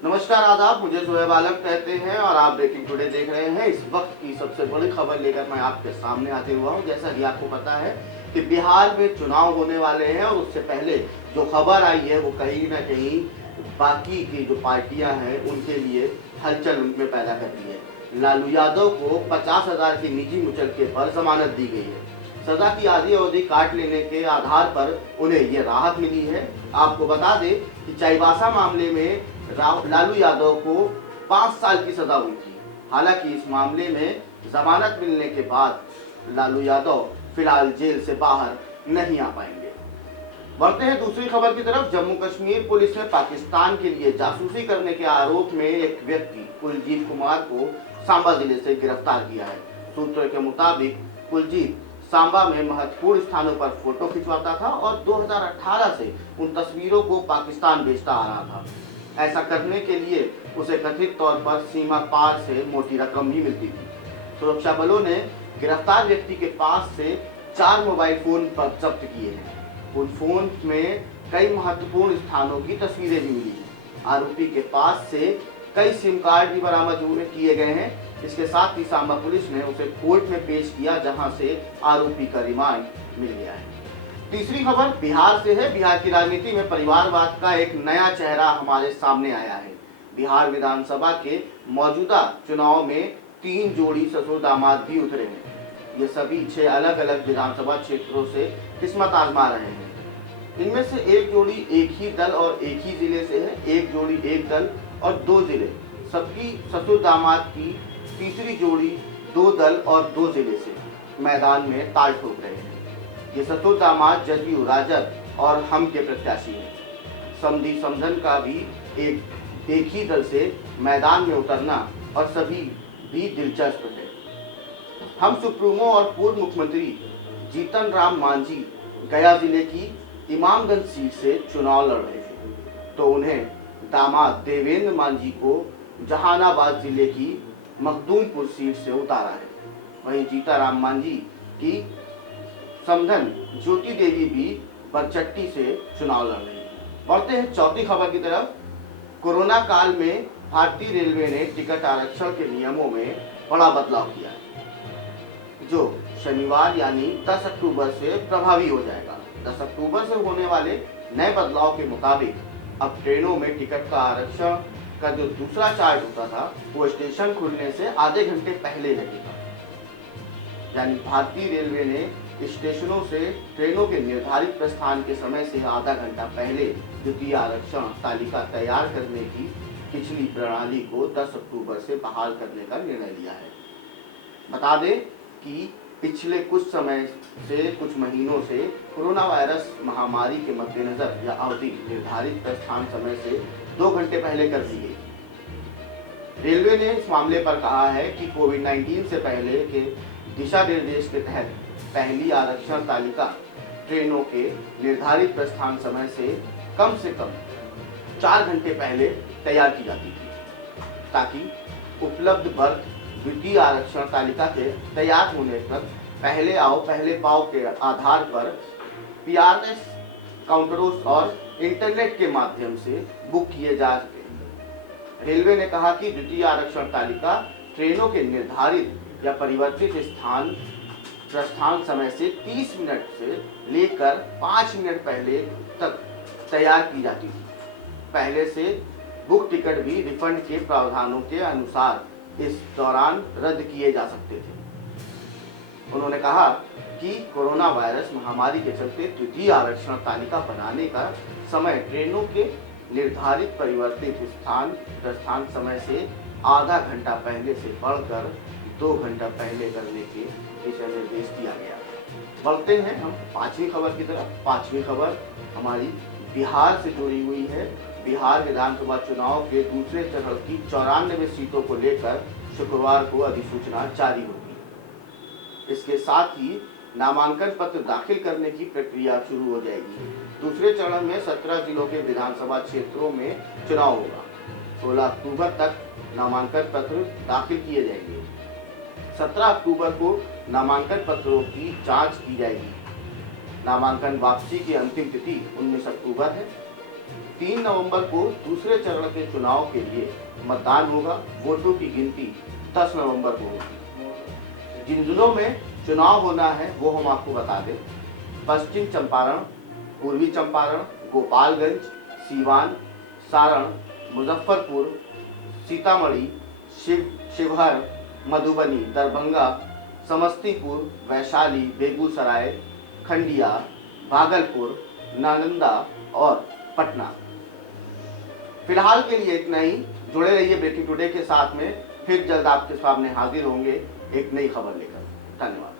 नमस्कार, आदाब। मुझे जोहेब आलम कहते हैं और आप ब्रेकिंग टुडे देख रहे हैं। इस वक्त की सबसे बड़ी खबर लेकर मैं आपके सामने हाजिर हुआ हूं। जैसा कि आपको पता है कि बिहार में चुनाव होने वाले हैं और उससे पहले जो खबर आई है वो कहीं ना कहीं बाकी की जो पार्टियां हैं उनके लिए हलचल उनमें पैदा कर दी है। लालू यादव को 50,000 की निजी मुचलके पर जमानत दी गई है। सजा की आधी अवधि काट लेने के आधार पर उन्हें ये राहत मिली है। आपको बता दें कि चाईबासा मामले में लालू यादव को 5 साल की सजा हुई थी। हालांकि इस मामले में जमानत मिलने के बाद लालू यादव फिलहाल जेल से बाहर नहीं आ पाएंगे। बढ़ते हैं दूसरी खबर की तरफ। जम्मू कश्मीर पुलिस ने पाकिस्तान के लिए जासूसी करने के आरोप में एक व्यक्ति कुलजीत कुमार को सांबा जिले से गिरफ्तार किया है। सूत्रों के मुताबिक कुलजीत सांबा में महत्वपूर्ण स्थानों पर फोटो खिंचवाता था और 2018 से उन तस्वीरों को पाकिस्तान भेजता आ रहा था। ऐसा करने के लिए उसे कथित तौर पर सीमा पार से मोटी रकम भी मिलती थी। सुरक्षा बलों ने गिरफ्तार व्यक्ति के पास से 4 मोबाइल फोन पर जब्त किए हैं। उन फोन में कई महत्वपूर्ण स्थानों की तस्वीरें भी मिली हैं। आरोपी के पास से कई सिम कार्ड भी बरामद किए गए हैं। इसके साथ ही सांबा पुलिस ने उसे कोर्ट में पेश किया, जहां से आरोपी का रिमांड मिल गया है। तीसरी खबर बिहार से है। बिहार की राजनीति में परिवारवाद का एक नया चेहरा हमारे सामने आया है। बिहार विधानसभा के मौजूदा चुनाव में 3 जोड़ी ससुर दामाद भी उतरे हैं। ये सभी 6 अलग अलग विधानसभा क्षेत्रों से किस्मत आजमा रहे हैं। इनमें से एक जोड़ी एक ही दल और एक ही जिले से है, एक जोड़ी एक दल और 2 जिले। सबकी ससुर दामाद की तीसरी जोड़ी 2 दल और 2 जिले से मैदान में ताल ठोक रहे हैं। ये ससुर दामाद जदयू, राजद और हम के प्रत्याशी हैं। समधी समधन का भी एक ही दल से मैदान में उतरना और सभी भी दिलचस्प है। हम सुप्रीमो और पूर्व मुख्यमंत्री जीतन राम मांझी गया जिले की इमामगंज सीट से चुनाव लड़ रहे थे, तो उन्हें दामाद देवेंद्र मांझी को जहानाबाद जिले की मखदूमपुर सीट से उतारा है। वहीं जीताराम मांझी की समधन ज्योति देवी भी बरचट्टी से चुनाव लड़ रही है। बढ़ते हैं चौथी खबर की तरफ। कोरोना काल में भारतीय रेलवे ने टिकट आरक्षण के नियमों में बड़ा बदलाव किया है, जो शनिवार यानी 10 अक्टूबर से प्रभावी हो जाएगा। 10 अक्टूबर से होने वाले नए बदलाव के मुताबिक अब ट्रेनों में टिकट का आरक्षण का जो दूसरा चार्ज होता था वो स्टेशन खुलने से आधे घंटे पहले लगेगा। यानी भारतीय रेलवे ने स्टेशनों से ट्रेनों के निर्धारित प्रस्थान के समय से आधा घंटा पहले द्वितीय आरक्षण तालिका तैयार करने की पिछली प्रणाली को 10 अक्टूबर से बहाल करने का निर्णय लिया है। बता दें कि पिछले कुछ समय से कुछ महीनों से कोरोना वायरस महामारी के मद्देनजर यह अवधि निर्धारित प्रस्थान समय से 2 घंटे पहले कर दी गई। रेलवे ने इस मामले पर कहा है कि कोविड-19 से पहले के दिशा निर्देश के तहत पहली आरक्षण तालिका ट्रेनों के निर्धारित प्रस्थान समय से कम 4 घंटे पहले तैयार की जाती थी, ताकि उपलब्ध बर्थ द्वितीय आरक्षण तालिका के तैयार होने तक पहले आओ पहले पाओ के आधार पर पीआरएस काउंटरों और इंटरनेट के माध्यम से बुक किए जा सके। रेलवे ने कहा कि द्वितीय आरक्षण तालिका ट्रेनों के निर्धारित या परिवर्तित प्रस्थान समय से 30 मिनट से लेकर 5 मिनट पहले तक तैयार की जाती थी। पहले से बुक टिकट भी रिफंड के प्रावधानों के अनुसार इस दौरान रद्द किए जा सकते थे। उन्होंने कहा कि कोरोना वायरस महामारी के चलते द्वितीय आरक्षण तालिका बनाने का समय ट्रेनों के निर्धारित परिवर्तित प्रस्थान समय से आधा घंटा पहले से बढ़कर 2 घंटा पहले करने के दिशा निर्देश दिया गया। बढ़ते हैं हम 5वीं खबर की तरफ। 5वीं खबर हमारी बिहार से जुड़ी हुई है। बिहार विधानसभा चुनाव के दूसरे चरण की 94 सीटों को लेकर शुक्रवार को अधिसूचना जारी होगी। इसके साथ ही नामांकन पत्र दाखिल करने की प्रक्रिया शुरू हो जाएगी। दूसरे चरण में 17 जिलों के विधानसभा क्षेत्रों में चुनाव होगा। 16 अक्टूबर तक नामांकन पत्र दाखिल किए जाएंगे। 17 अक्टूबर को नामांकन पत्रों की जांच की जाएगी। नामांकन वापसी की अंतिम तिथि 19 अक्टूबर है। 3 नवंबर को दूसरे चरण के चुनाव के लिए मतदान होगा। वोटों की गिनती 10 नवंबर को होगी। जिन जिलों में चुनाव होना है वो हम आपको बता दें। पश्चिम चंपारण, पूर्वी चंपारण, गोपालगंज, सीवान, सारण, मुजफ्फरपुर, सीतामढ़ी, शिवहर, मधुबनी, दरभंगा, समस्तीपुर, वैशाली, बेगूसराय, खंडिया, भागलपुर, नालंदा और पटना। फिलहाल के लिए इतना ही। जुड़े रहिए ब्रेकिंग टुडे के साथ में, फिर जल्द आपके सामने हाजिर होंगे एक नई खबर लेकर। धन्यवाद।